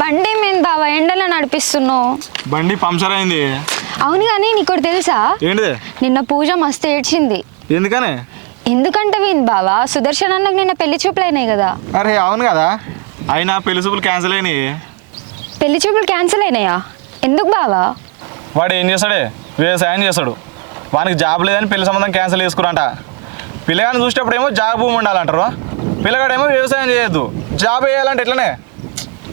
బండి మేము బావా ఎండలో నడిపిస్తున్నావు. బండి పంక్చర్ అయింది. అవును కానీ నీకు తెలుసా? ఏంటిది? నిన్న పూజ మస్తు ఏడ్చింది. ఎందుకనే? ఎందుకంటే వీన్ బావా సుదర్శన్ అన్నకు నిన్న పెళ్లి చూపులు అయినాయి కదా. అరే అవును కదా, అయినా పెళ్లి చూపులు క్యాన్సిల్ అయినాయి. పెళ్లి చూపులు క్యాన్సిల్ అయినాయా? ఎందుకు బావా? వాడు ఏం చేస్తాడే, వ్యవసాయం చేస్తాడు. వానికి జాబ్ లేదని పెళ్లి సంబంధం క్యాన్సిల్ చేసుకురంట. పిల్లగాని చూసేటప్పుడేమో జాబ్ భూమి ఉండాలంటారు, పిల్లగాడేమో వ్యవసాయం చేయొద్దు, జాబ్ వేయాలంటే ఎట్లనే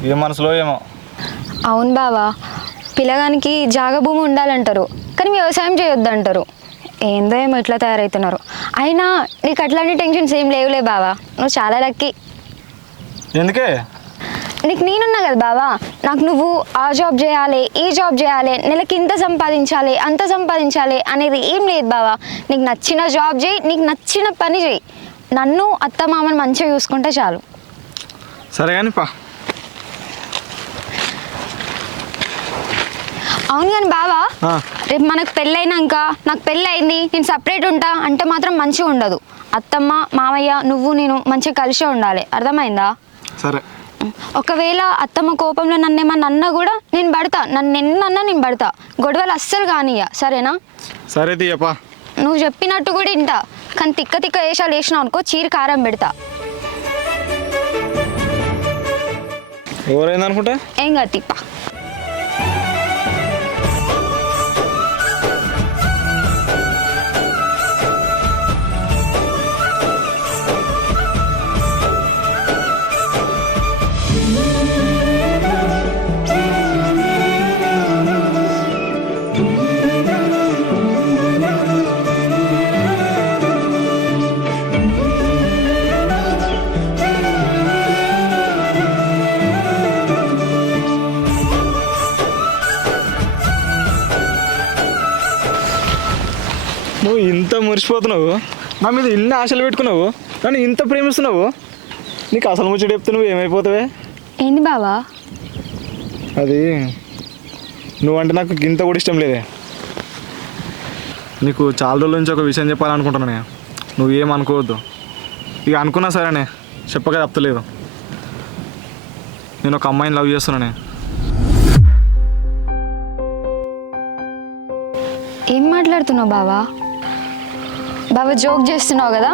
ఏ మనసులో ఏమో. అవును బావా, పిల్లగానికి జాగభూమి ఉండాలంటారు కానీ వ్యవసాయం చేయొద్దు అంటారు. ఏందో ఏమో ఇట్లా తయారవుతున్నారు. అయినా నీకు అట్లాంటి టెన్షన్స్ ఏం లేవులే బావా, నువ్వు చాలా లక్కీ. ఎందుకే? నీకు నేనున్నా కదా బావా, నాకు నువ్వు ఆ జాబ్ చేయాలి, ఈ జాబ్ చేయాలి, నెలకి ఇంత సంపాదించాలి, అంత సంపాదించాలి అనేది ఏం లేదు బావా. నీకు నచ్చిన జాబ్ చేయి, నీకు నచ్చిన పని చేయి, నన్ను అత్త మామని మంచిగా చూసుకుంటే చాలు. సరే కానీ పా. అవును కానీ బావా, రేపు మనకు పెళ్ళైనాక నాకు పెళ్ళి అయింది నేను సపరేట్ ఉంటా అంటే మాత్రం మంచిగా ఉండదు. అత్తమ్మ మామయ్య నువ్వు నేను మంచిగా కలిసే ఉండాలి, అర్థమైందా? సరే. ఒకవేళ అత్తమ్మ కోపంలో నన్నేమన్నా అన్నా కూడా నేను పడతా, నన్ను ఎన్నన్నా నేను పడతా, గొడవలు అస్సలు కానియ్య, సరేనా? సరే తీయపా. నువ్వు చెప్పినట్టు కూడా వింటా, కానీ తిక్క తిక్క వేషాలు వేసినావు అనుకో చీర కారం పెడతా. ఎవరైందనుకుంటా? ఏం కాదు తిప్ప. నువ్వు ఇంత మురిసిపోతున్నావు, నా మీద ఇన్ని ఆశలు పెట్టుకున్నావు, నన్ను ఇంత ప్రేమిస్తున్నావు, నీకు అసలు ముచ్చట చెప్తే నువ్వు ఏమైపోతావే? ఏంది బావా? అది నువ్వంటే నాకు ఇంత కూడా ఇష్టం లేదే. నీకు చాలా రోజుల నుంచి ఒక విషయం చెప్పాలనుకుంటున్నానే, నువ్వు ఏమనుకోవద్దు. ఇక అనుకున్నా సరేనే, చెప్పక తప్పలేదు. నేను ఒక అమ్మాయిని లవ్ చేస్తున్నానే. ఏం మాట్లాడుతున్నావు బావా? బావా జోక్ చేస్తున్నావు కదా,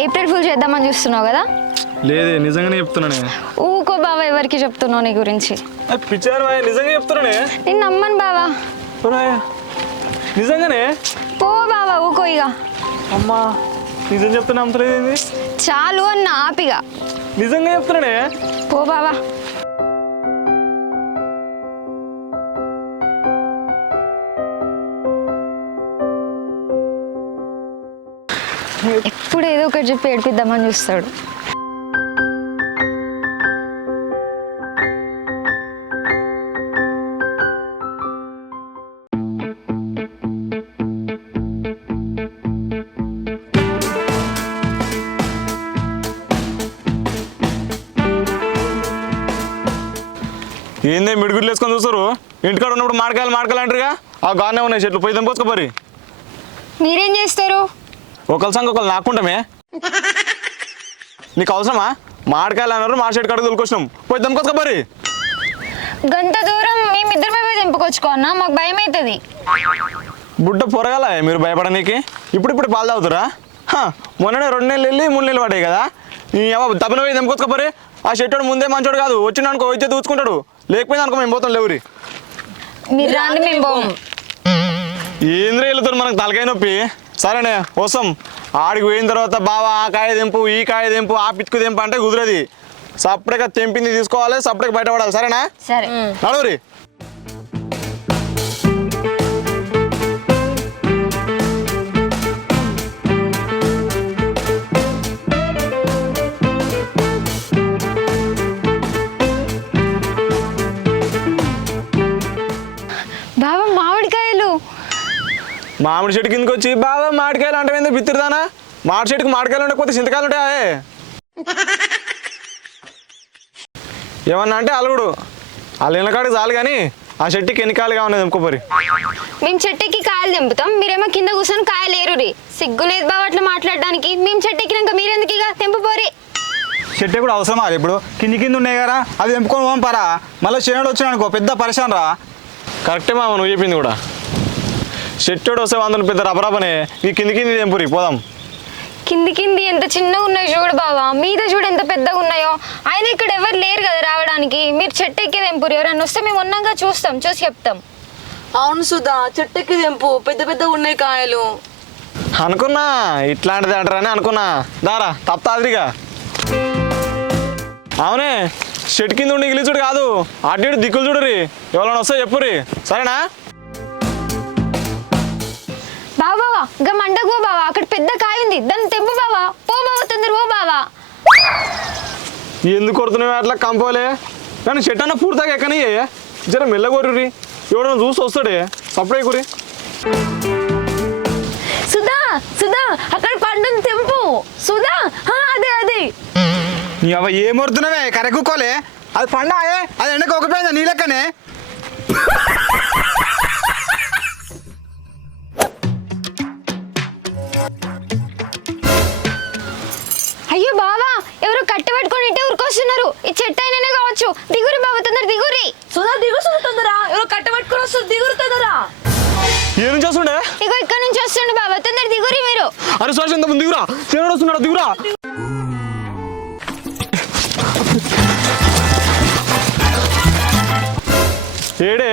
ఏప్రిల్ ఫుల్ చేద్దామని చూస్తున్నావు కదా? లేదే, నిజంగానే చెప్తున్నానే. ఊకో బావా, ఎవరికి చెప్తున్నావు నీ గురించి? పిచ్చారు, నిజంగా చెప్తున్నానే. నేను నమ్మను బావా. నిజంగానే? పో బావా, ఊకో ఇక. అమ్మా నిజం చెప్తున్నా నమ్మలేదు. చాలు అన్న ఆపిగా. నిజంగా చెప్తున్నానే. పో బావా. ఎప్పుడు ఏదో ఒకటి చెప్పి ఏడిపిద్దామని చూస్తాడు. ఏందే మిడుగుడ్లు వేసుకొని చూస్తారు? ఇంటికాడ ఉన్నప్పుడు మాడకాయలు అంటారుగా, ఆ గానే ఉన్నాయి చెట్లు, పోయి తెంపుకోరి. మీరేం చేస్తారు? ఒకళ్ళ సంగ ఒకళ్ళు నాకుంటామే. నీకు అవసరమా? మాడకాయలు అన్నారు, మా చెట్టు కడుగు తొలుకొచ్చినాం, పోయి తెంపుకోరి. గంట దూరం మేమిద్దరమే పోయి తెంపుకొచ్చుకో అన్న, మాకు భయం అవుతుంది. బుడ్డ పొరగల మీరు భయపడనీకి. ఇప్పుడు పాలు తాగుతురా? మొన్ననే 2 నెలలు వెళ్ళి 3 నెలలు పడ్డాయి కదా. ఈ తప్పన పోయి తెంపుకోరి. ఆ చెట్టు ముందే మంచోడు కాదు, వచ్చిన అనుకో వచ్చే దూచుకుంటాడు, లేకపోయింది అనుకో మేము పోతాం లేవురి. మీరు రాండి, మేము పోము. ఏంద్ర వెళ్తారు, మనకు తలకాయ నొప్పి. సరేనే వస్తాం. ఆడికి పోయిన తర్వాత బావా ఆ కాయ తెంపు, ఈ కాయ తెంపు, ఆ పిచ్చుకు తెంపు అంటే కుదరది. సపరేట్గా తెంపింది తీసుకోవాలి, సపరేట్గా బయటపడాలి. సరేనా? సరే నడువురి. బాబా మామిడికాయలు. మామిడి చెట్టు కిందకి వచ్చి బాబా మామిడికాయలు అంటే బిత్తిరిదానా? మామిడి చెట్టుకి మామిడికాయలు ఉండకపోతే చింతకాయలు ఉంటాయా? ఏమన్నా అంటే అలుగుడు అల్లిన కాడికి చాలు, కానీ ఆ చెట్టుకి ఎన్ని కాయలు కావాలి తెంపుకోపోరి. మేము చెట్టుకి కాయలు తెంపుతాం, మీరేమో కింద కూర్చొని కాయలు ఏరురి. సిగ్గు లేదు బావ అట్లా మాట్లాడడానికి. మేము చెట్టు ఎక్కినాక మీరెందుకు ఎందుకు ఇక తెంపు పోరి. చెట్టు కూడా అవసరమా ఇప్పుడు కింది ఉన్నాయి కదా అది తెంపుకొని పోం పరా మళ్ళీ శనుడు వచ్చినా అనుకో పెద్ద పరిశాన్ రా. కరెక్టే మామ నువ్వు చెప్పింది కూడా. చెట్టోడు వస్తే వందలు పెద్ద రబరబనే ఈ కింది తెంపురి పోదాం. కింది ఎంత చిన్నగా ఉన్నాయో చూడు బావా, మీద చూడు ఎంత పెద్దగా ఉన్నాయో. ఆయన ఇక్కడ ఎవరు లేరు కదా రావడానికి, మీరు చెట్టు ఎక్కి తెంపురు. ఎవరన్నా వస్తే మేము ఉన్నాగా చూసి చెప్తాం. అవును సుధా, చెట్టుకి తెంపు, పెద్ద పెద్దగా ఉన్నాయి కాయలు. అనుకున్నా ఇట్లాంటిది అంటారని అనుకున్నా. దారా తప్తాదిరిగా. అవునే చెట్టు కింద ఉండి ఇగిలిచుడు కాదు, అటు ఇటు దిక్కులు చూడురి. ఎవరైనా వస్తే చెప్పురి సరేనా? బావా గా మండకు పో బావా, అక్కడ పెద్ద కాయ ఉంది, దాన్ని తెంపు బావా. పో బావా తొందర పో బావా. ఎందుకు కొడుతున్నావు అట్లా కంపోలే? కానీ చెట్టు అన్న పూర్తిగా ఎక్కని జర మెల్లగోర్రి. ఎవడన్నా చూసి వస్తాడే సపడే కూరి. సుధా సుధా అక్కడ పండుని తెంపు సుధా. అదే అదే అవ ఏమొరుతున్నావే కరెక్కుకోలే అది పండాయే అది ఎండకు ఒకపోయిందా నీ లెక్కనే. అయ్యో బావా ఎవరు కట్టె పట్టుకొని ఇట్టే ఊరుకొస్తున్నారు. ఈ చెట్టు అయిననే కావచ్చు. దిగురి బావా తొందర దిగురి. సుధా దిగు సుధా తొందర, ఎవరో కట్ట పట్టుకొని వస్తుంది, దిగురు తొందర. ఏ నుంచి వస్తుండే? ఇగో ఇక్కడ నుంచి వస్తుండు బావా, తొందర దిగురి మీరు. అరే సురేష్ ఎంత దిగురా, తినడు వస్తున్నాడు దిగురా. ఏడే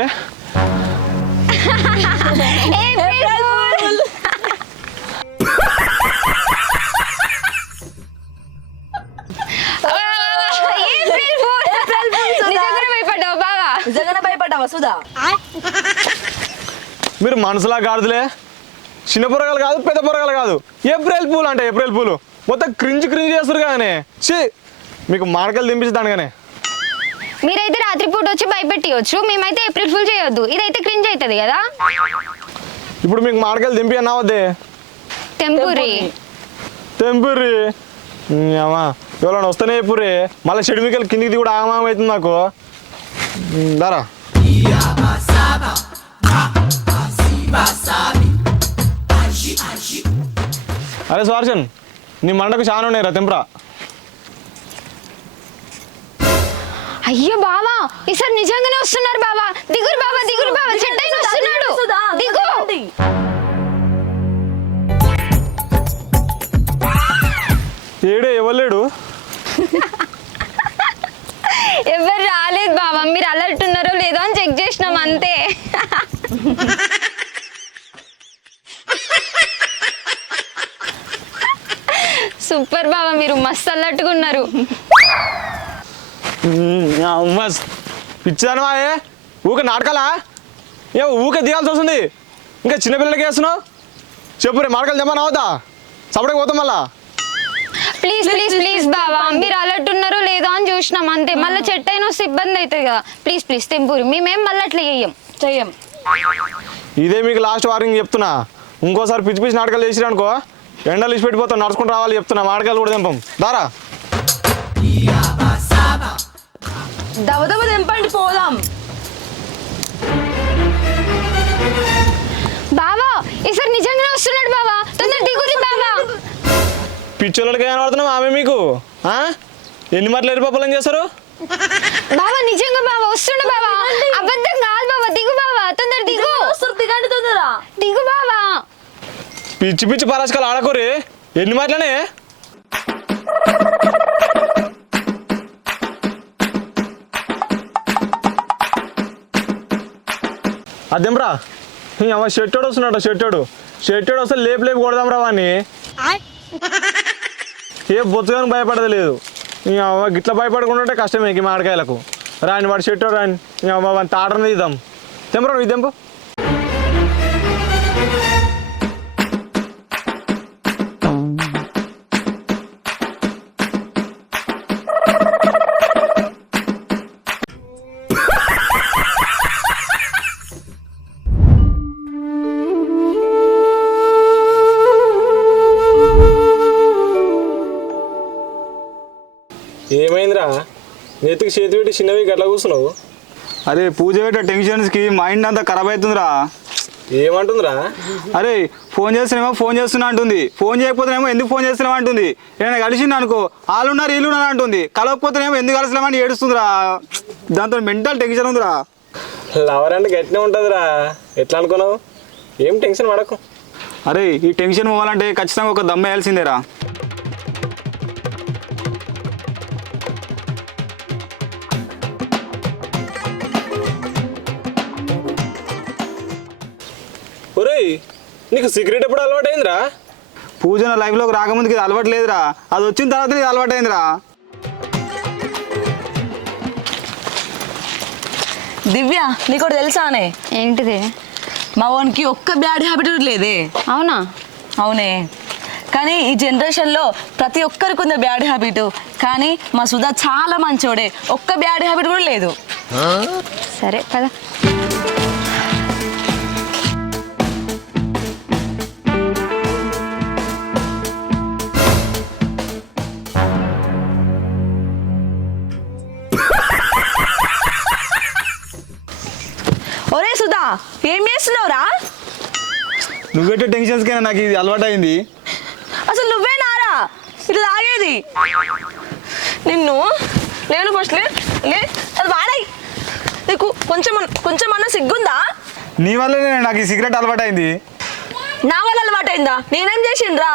నిజంగానే భయపడ్డావా సుధా? మీరు మనసులా కాదులే. చిన్న పొరగాలు కాదు పెద్ద పొరగాలు కాదు. ఏప్రిల్ పూలు అంటే ఏప్రిల్ పూలు మొత్తం క్రింజ్ చేస్తారు కానీ మీకు మార్కలు దింపించుతాను కానీ. మీరైతే రాత్రిపూట వచ్చి భయపెట్టియచ్చు, మేమైతే ఏప్రిల్ ఫుల్ చేయొద్దు. ఇదైతే క్రింజ్ అవుతుంది కదా. ఇప్పుడు మీకు మార్కలు దింపి అన్నా వద్దే? తెంపురి తెంపుర్రి అమ్మా. ఎవరైనా వస్తేనే చెప్పుర్రి. మళ్ళీ చెడుమికలు కిందికి కూడా ఆగమాగం అవుతుంది నాకు. దారా అరే స్వార్షన్ నీ మండకు చాలా ఉన్నాయి రా తెంపురా. అయ్యో బావా ఈసారి నిజంగానే వస్తున్నారు బావా. దిగురు బావా దిగురు బావా, చెట్టైన వస్తున్నాడు. దిగు. ఏడే ఎవరు ఎవరు రాలేదు బావా, మీరు అలర్ట్ ఉన్నారో లేదో అని చెక్ చేసినాం అంతే. సూపర్ బావా, మీరు మస్తు అలర్ట్గా ఉన్నారు. పిచ్చానవా ఊక నాటకాలా? ఊకే దిగాల్సి వస్తుంది. ఇంకా చిన్నపిల్లలకి వేస్తున్నావు చెప్పురే. మార్కలు తెమ్మని అవుతా సపడకి పోతాం మళ్ళా. ప్లీజ్ ప్లీజ్ ప్లీజ్ బావా, మీరు అలర్ట్ ఉన్నారో లేదో అని చూసినాం అంతే. మళ్ళీ చెట్టు అయినా వస్తే ఇబ్బంది అవుతుంది కదా. ప్లీజ్ ప్లీజ్ తెంపూరి, మేమేం మళ్ళీ అట్లా చెయ్యం. ఇదే మీకు లాస్ట్ వార్నింగ్ చెప్తున్నా. ఇంకోసారి పిచ్చి పిచ్చి నాటకాలు చేసిరు అనుకో ఎండలు ఇచ్చి పెట్టిపోతాం. నడుచుకుంటూ రావాలి చెప్తున్నా. మాటకాయలు కూడా తెంపం. దారా దవదవ తెంపండి పోదాం. బావా ఈసారి నిజంగానే వస్తున్నాడు బావా, తొందర దిగురి బావా. పిచ్చోళ్ళకి కనబడుతున్నాం ఆమె మీకు. ఎన్ని మాటలు ఎరిపప్పలని చేస్తారు? బావా నిజంగా బావా వస్తుండు బావా, అబద్ధం కాదు బావా. దిగు బావా తొందర దిగు. దిగండి తొందర దిగు బావా. పిచ్చి పిచ్చి పరాశకాలు ఆడకూరి. ఎన్ని మాటలనే? అదేంరా అమ్మ షెట్టోడు వస్తున్నాడు. షెట్టోడు వస్తే లేపు కొడదాం రా వాడిని. ఏ బొత్తుగాని భయపడదు లేదు. గిట్లా భయపడకుండా కష్టమే ఈ మామిడికాయలకు. రాని వాడు షెట్టోడు రాని వాడిని తాటని తీద్దాం. తెంపరా ఇది తెంపు. ఏమైందిరా నెత్తికి చేతి పెట్టి చిన్నవి గట్లా కూర్చున్నావు? అరే పూజ పెట్టే టెన్షన్స్కి మైండ్ అంతా ఖరాబ్ అవుతుందిరా. ఏమంటుందిరా? అరే ఫోన్ చేస్తున్నామో ఫోన్ చేస్తున్నా అంటుంది, ఫోన్ చేయకపోతేనేమో ఎందుకు ఫోన్ చేస్తున్నావు అంటుంది. ఏమైనా కలిసింది అనుకో వాళ్ళున్నారు వీళ్ళున్నారు అంటుంది, కలవకపోతేనేమో ఎందుకు కలిసినామని ఏడుస్తుందిరా. దాంతో మెంటల్ టెన్షన్ ఉందిరా. లవర్ అంటే గట్టినే ఉంటుందిరా. ఎట్లా అనుకున్నావు? ఏం టెన్షన్ పడకు. అరే ఈ టెన్షన్ పోవాలంటే ఖచ్చితంగా ఒక దమ్మ వేయాల్సిందేరా. ఒరేయ్, నీకు సిగరెట్ ఎప్పుడు అలవాటు అయిందిరా? పూజ నా లైఫ్లోకి రాకముందుకి ఇది అలవాటు లేదురా, అది వచ్చిన తర్వాత ఇది అలవాటు అయిందిరా. దివ్య నీకోటి తెలుసానే? ఏంటిది? మా వానికి ఒక్క బ్యాడ్ హ్యాబిట్ లేదే. అవునా? అవునే, కానీ ఈ జనరేషన్లో ప్రతి ఒక్కరికి ఉంది బ్యాడ్ హ్యాబిట్. కానీ మా సుధా చాలా మంచోడే, ఒక్క బ్యాడ్ హ్యాబిట్ కూడా లేదు. సరే పద. ఒరే సుధా, ఏం చేస్తున్నావురా? నువ్వు పెట్టే టెన్షన్స్కైనా నాకు ఇది అలవాటు అయింది. అసలు నువ్వే నారా ఇట్లా తాగేది? నిన్ను నేను ఫస్ట్ లే అది వాడాయి. నీకు కొంచెం అన్న సిగ్గుందా? నీ వల్లనే నాకు ఈ సిగరెట్ అలవాటు అయింది. నా వల్ల అలవాటైందా? నేనేం చేసిండ్రా?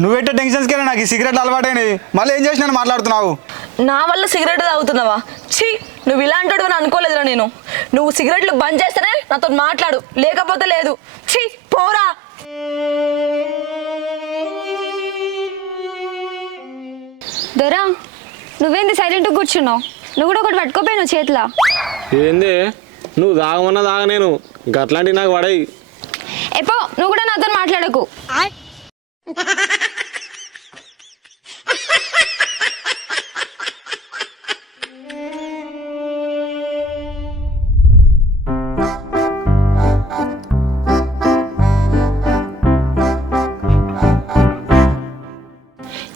నువ్వు పెట్టే టెన్షన్స్కైనా నాకు ఈ సిగరెట్ అలవాటు అయినాయి. మళ్ళీ ఏం చేసినా మాట్లాడుతున్నావు? నా వల్ల సిగరెట్ తాగుతున్నావా? ఛీ, నువ్వు ఇలాంటి అని అనుకోలేదురా నేను. నువ్వు సిగరెట్లు బంద్ చేస్తేనే నాతో మాట్లాడు, లేకపోతే లేదు. ఛీ, పోరా. దొరా, నువ్వేంది సైలెంట్గా కూర్చున్నావు? నువ్వు కూడా ఒకటి పట్టుకోపోయినావు చేతిలో. ఏంది? నువ్వు తాగమన్నా తాగ, నేను గట్లాంటివి నాకు పడాయి. ఎప్పో నువ్వు కూడా నాతో మాట్లాడకు.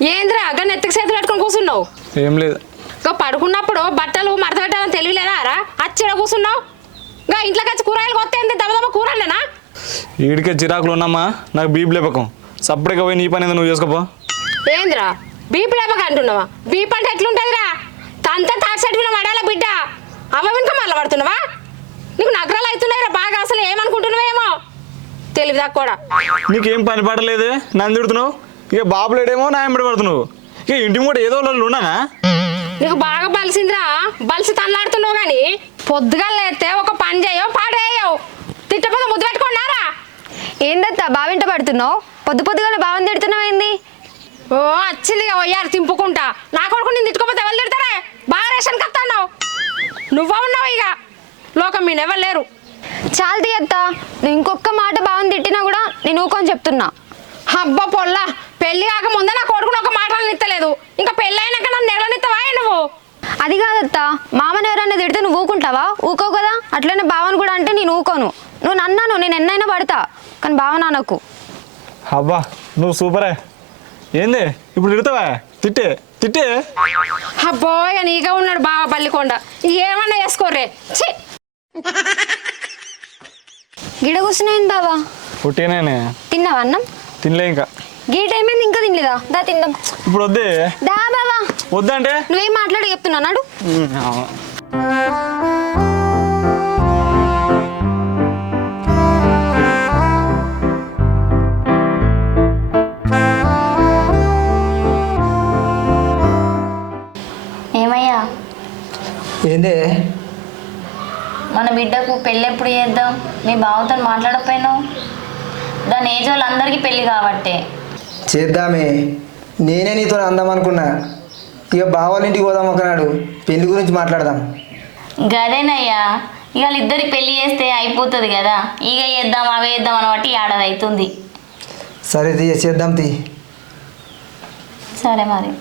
ఏంద్రా అక్కడ నెత్తికి చేతులు పెట్టుకొని కూర్చున్నావు? ఏం లేదు. ఇంకా పడుకున్నప్పుడు బట్టలు మడత పెట్టాలని తెలియలేదా రా? అచ్చడ కూర్చున్నావు. ఇంకా ఇంట్లోకి వచ్చి కూరగాయలు కొత్త ఏంది? దెబ్బ కూరలేనా? ఈడికే చిరాకులు ఉన్నామా? నాకు బీపీ లేపకం. సపరేట్గా పోయి నీ పని నువ్వు చేసుకోపో. ఏంద్రా బీపీ లేపక అంటున్నావా? బీపీ అంటే ఎట్లుంటుందిరా? తంత తాటి సైడ్ మీద పడాలా బిడ్డ? అవ్వ వెనుక మళ్ళీ పడుతున్నావా? నీకు నగరాలు అవుతున్నాయిరా బాగా. అసలు ఏమనుకుంటున్నావేమో తెలివిదా కూడా. నీకేం పని పడలేదు, నన్ను తిడుతున్నావు. ఇక బాబులేడేమో నా ఎంబడి పడుతున్నావు. ఇక ఇంటి కూడా ఏదో వాళ్ళు ఉన్నానా? నీకు బాగా బలిసిందిరా. బలిసి తనలాడుతున్నావు కానీ పొద్దుగా లేస్తే ఒక పని చేయవు పాడేయవు. తిట్టపోతే ముద్దు పెట్టుకున్నారా? ఏందత్తా బావింట పడుతున్నావు? పొద్దుగానే బావని తిడుతున్నావు ఏంది? ఓ వచ్చింది వయ్యారు తింపుకుంటా. నా కొడుకు నేను తిట్టుకోపోతే ఎవరు తిడతారే? బాగా రేషన్ కత్తాన్నావు. నువ్వే ఉన్నావు ఇక లోకం మీద ఎవరు లేరు. చాలు తీయత్తా, నువ్వు ఇంకొక మాట బావని తిట్టినా కూడా నేను ఊకొని చెప్తున్నా. అబ్బా పొల్లా, పెళ్లి కాక ముందే నా కొడుకుని ఒక మాట నిత్తలేదు, ఇంకా పెళ్ళి అయినాక నన్ను నెలనిస్తావా నువ్వు? అది కాదత్తా, మామని ఎవరన్నా తిడితే నువ్వు ఊకుంటావా? ఊకోవు కదా. అట్లనే బావని కూడా అంటే నేను ఊకోను. నువ్వు నన్నాను, నేను ఎన్నైనా పడతా, కానీ బావ నాకు. అబ్బా నువ్వు సూపరే. ఏంది ఇప్పుడు తిడతావా? తిట్టే తిట్టే. అబ్బో ఇక నీగా ఉన్నాడు బావ పల్లికొండ. ఏమన్నా వేసుకోర్రే. ఛీ, గిడ కూర్చున్నాయింది బావా. పుట్టినేనే తిన్నావా అన్నం? తినలే ఇంకా. గీ టైం ఏంది ఇంకా తినలేదా? దా తిందాం. ఇప్పుడు వద్దే. దా బావా. వద్దంటే నువ్వేం మాట్లాడి చెప్తున్నా నాడు. ఏమయ్యా, ఏందే? మన బిడ్డకు పెళ్ళి ఎప్పుడు చేద్దాం? మీ బావతో మాట్లాడకపోయినావు? దాని ఏజ్ వాళ్ళందరికీ పెళ్ళి కాబట్టే. చేద్దామే, నేనే నీతో అందాం అనుకున్నా. ఇక బావాళ్ళ ఇంటికి పోదాం ఒకనాడు, పెళ్లి గురించి మాట్లాడదాం. గదేనయ్యా, ఇక వాళ్ళిద్దరికి పెళ్ళి చేస్తే అయిపోతుంది కదా. ఇక చేద్దాం అవే చేద్దాం అనబట్టి ఏడాది అవుతుంది. సరే తీయ, చేద్దాం తీ. సరే మరి.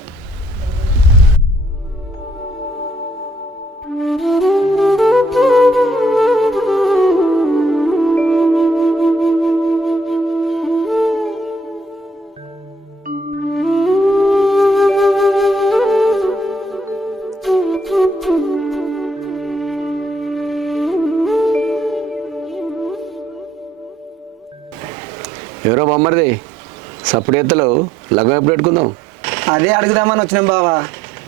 ఎవరో బొమ్మరిది సప్పుడు ఎత్తలు లగ్గం ఎప్పుడు పెట్టుకుందాం? అదే అడుగుదామని వచ్చినాం బావా.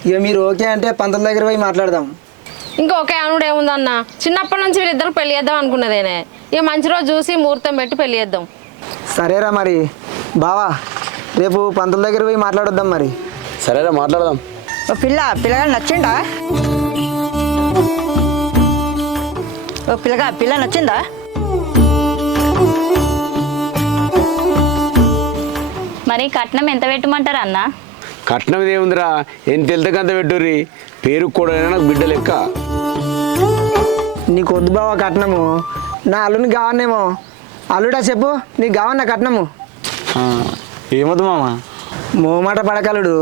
ఇక మీరు ఓకే అంటే పంతుల దగ్గర పోయి మాట్లాడదాం. ఇంకొకే అనుడు ఏముందన్న, చిన్నప్పటి నుంచి వీళ్ళిద్దరు పెళ్లి చేద్దాం అనుకున్నదేనే. ఇక మంచి రోజు చూసి ముహూర్తం పెట్టి పెళ్లి చేద్దాం. సరేరా మరి బావా, రేపు పంతుల దగ్గర పోయి మాట్లాడొద్దాం మరి. సరేరా మాట్లాడదాం. ఓ పిల్లగాడు నచ్చిందా? ఓ పిల్ల నచ్చిందా? మరి కట్నం ఎంత పెట్టమంటారా అన్న? కట్నం ఇదేముందిరా, ఎంత వెళ్తాకంత పెట్టుర్రి. పేరు కూడా నాకు బిడ్డ లెక్క. నీకు వద్దు బావా కట్నము, నా అల్లునికి కావన్నేమో. అల్లుడా చెప్పు, నీకు కావన్నా కట్నము? ఏమొద్దు మామ. మోమాట పడకలుడు,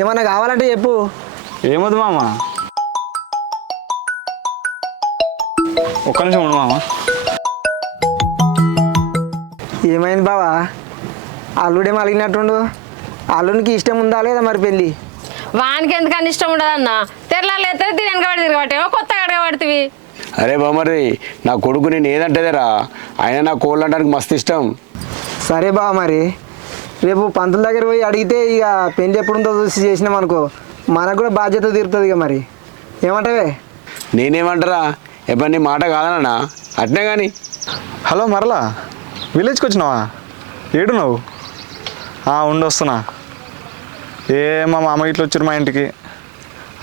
ఏమన్నా కావాలంటే చెప్పు. ఏమొద్దు మామ. ఒక్క నిమిషం ఉండు మామ. ఏమైంది బావా, అల్లుడేమో అలిగినట్టుండు. అల్లునికి ఇష్టం ఉందా లేదా మరి పెళ్ళి? వానికి ఎందుకని ఇష్టం ఉండదన్న, తెల్లాలేస్తే దీని వెనకబడి తిరగబట్టేమో కొత్త అడగబడుతుంది. అరే బామ్మరి, నా కొడుకు నేను ఏదంటేదేరా, ఆయన నా కోళ్ళు అంటానికి మస్తు ఇష్టం. సరే బావ, మరి రేపు పంతుల దగ్గర పోయి అడిగితే ఇక పెళ్ళి ఎప్పుడుందో చూసి చేసినాం అనుకో, మనకు కూడా బాధ్యత తీరుతుంది ఇక. మరి ఏమంటావే? నేనేమంటారా, ఎప్పుడు నీ మాట కాదన్నా అట్నే కానీ. హలో మరలా, విలేజ్కి వచ్చినావా? ఏడు నువ్వు? ఉండొస్తున్నా. మా మామ ఇట్లా వచ్చారు మా ఇంటికి,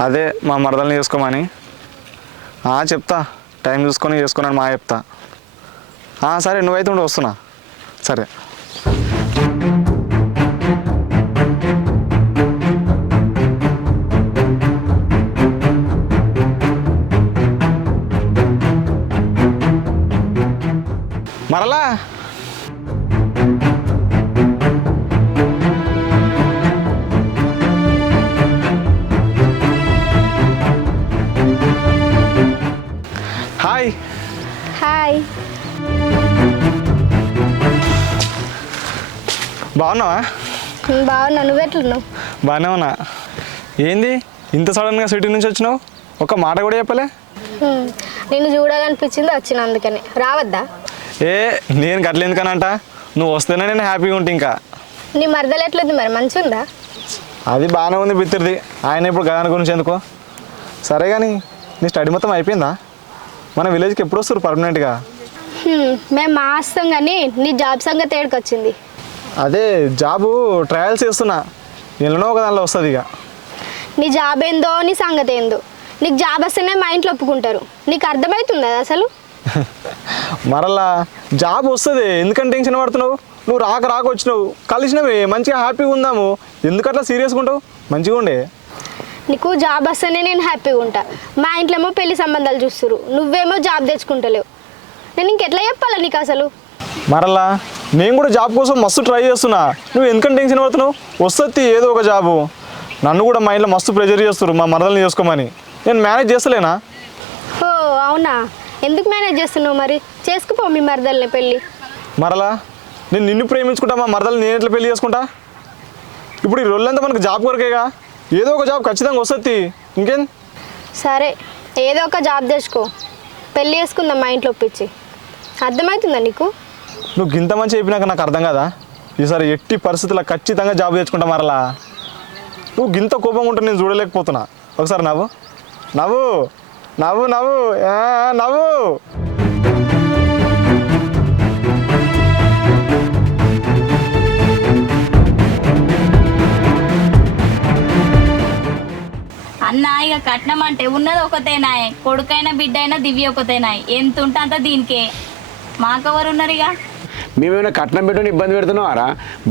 అదే మా మరదల్ని చేసుకోమని. చెప్తా, టైం చూసుకొని చేసుకున్నాను మా చెప్తా. సరే నువ్వైతే ఉండి వస్తున్నా. సరే. మరలా హాయ్. హాయ్. బాగున్నావా? బాగున్నా, నువ్వెట్లున్నావు? బాగానే ఉన్నా. ఏంది ఇంత సడన్గా సిటీ నుంచి వచ్చినావు? ఒక మాట కూడా చెప్పలే. నిన్ను చూడాలనిపించింది, వచ్చిన అందుకని. రావద్దా? నేను గట్ల ఎందుకనంట, నువ్వు వస్తేనే నేను హ్యాపీగా ఉంటా. ఇంకా నీ మరదలు ఎట్లుంది మరి, మంచిగుందా? అది బాగానే ఉంది బిత్తిరిది. ఆయన ఇప్పుడు గదాని గురించి ఎందుకో. సరే కానీ నీ స్టడీ మొత్తం అయిపోయిందా? మన విలేజ్కి ఎప్పుడు వస్తారు పర్మనెంట్గా? మేము మాస్తాం కానీ నీ జాబ్ సంగతి ఏడుకొచ్చింది. అదే జాబు ట్రయల్స్ చేస్తున్నా, ఎన్నో ఒక దానిలో వస్తుంది. ఇక నీ జాబ్ ఏందో, నీ సంగతి ఏందో. నీకు జాబ్ వస్తేనే మా ఇంట్లో ఒప్పుకుంటారు. నీకు అర్థమవుతుంది అసలు? మరలా జాబ్ వస్తుంది, ఎందుకంటే టెన్షన్ పడుతున్నావు? నువ్వు రాక వచ్చినావు, కలిసినవి మంచిగా హ్యాపీగా ఉందాము. ఎందుకు అట్లా సీరియస్గా ఉంటావు? మంచిగా ఉండే. నీకు జాబ్ వస్తేనే నేను హ్యాపీగా ఉంటా. మా ఇంట్లో ఏమో పెళ్లి సంబంధాలు చూస్తురు, నువ్వేమో జాబ్ తెచ్చుకుంటలేవు. నేను ఇంకెట్లా చెప్పాలా నీకు అసలు? మరలా నేను కూడా జాబ్ కోసం మస్తు ట్రై చేస్తున్నా, నువ్వు ఎందుకంటే టెన్షన్ పడుతున్నావు? వస్తుంది ఏదో ఒక జాబు. నన్ను కూడా మా ఇంట్లో మస్తు ప్రెజర్ చేస్తారు మా మరదల్ని చేసుకోమని. నేను మేనేజ్ చేస్తలేనా? ఓ అవునా, ఎందుకు మేనేజ్ చేస్తున్నావు? మరి చేసుకుపో మీ మరదల్ని పెళ్ళి. మరలా నేను నిన్ను ప్రేమించుకుంటా, మా మరదల్ని నేను ఎట్లా పెళ్లి చేసుకుంటా? ఇప్పుడు ఈ రోజులంతా మనకు జాబ్ కొరకేగా, ఏదో ఒక జాబ్ ఖచ్చితంగా వస్తుంది. ఇంకేం? సరే, ఏదో ఒక జాబ్ తెచ్చుకో, పెళ్ళి చేసుకుందాం మా ఇంట్లో ఒప్పించి. అర్థమవుతుందా నీకు? నువ్వు ఇంత మంచి చెప్పినాక నాకు అర్థం కదా. ఈసారి ఎట్టి పరిస్థితుల్లో ఖచ్చితంగా జాబ్ తెచ్చుకుంటా. మరలా నువ్వు గింత కోపంగా ఉంటే నేను చూడలేకపోతున్నా. ఒకసారి నవ్వు నవ్వు నవ్వు నవ్వు నవ్వు. అన్న ఇక కట్నం అంటే ఉన్నది ఒకతేనాయ్, కొడుకైనా బిడ్డ అయినా దివ్య ఒకతేనాయ్. ఎంత ఉంటే అంత దీనికే. మాకెవరు ఉన్నారు? ఇక మేమేమైనా కట్నం పెట్టుకుని ఇబ్బంది పెడుతున్నావారా?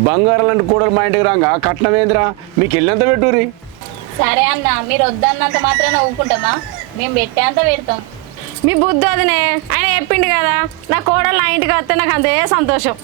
బంగారం లాంటి కూడలు మా ఇంటికి రాగా కట్నం ఏందిరా, మీకు వెళ్ళంత పెట్టుర్రి. సరే అన్న, మీరు వద్దన్నంత మాత్రాన ఊరుకుంటామా? మేము పెట్టేంత పెడతాం. మీ బుద్ధి వదినే, ఆయన చెప్పిండు కదా, నా కోడలు నా ఇంటికి వస్తే నాకు అంతే సంతోషం.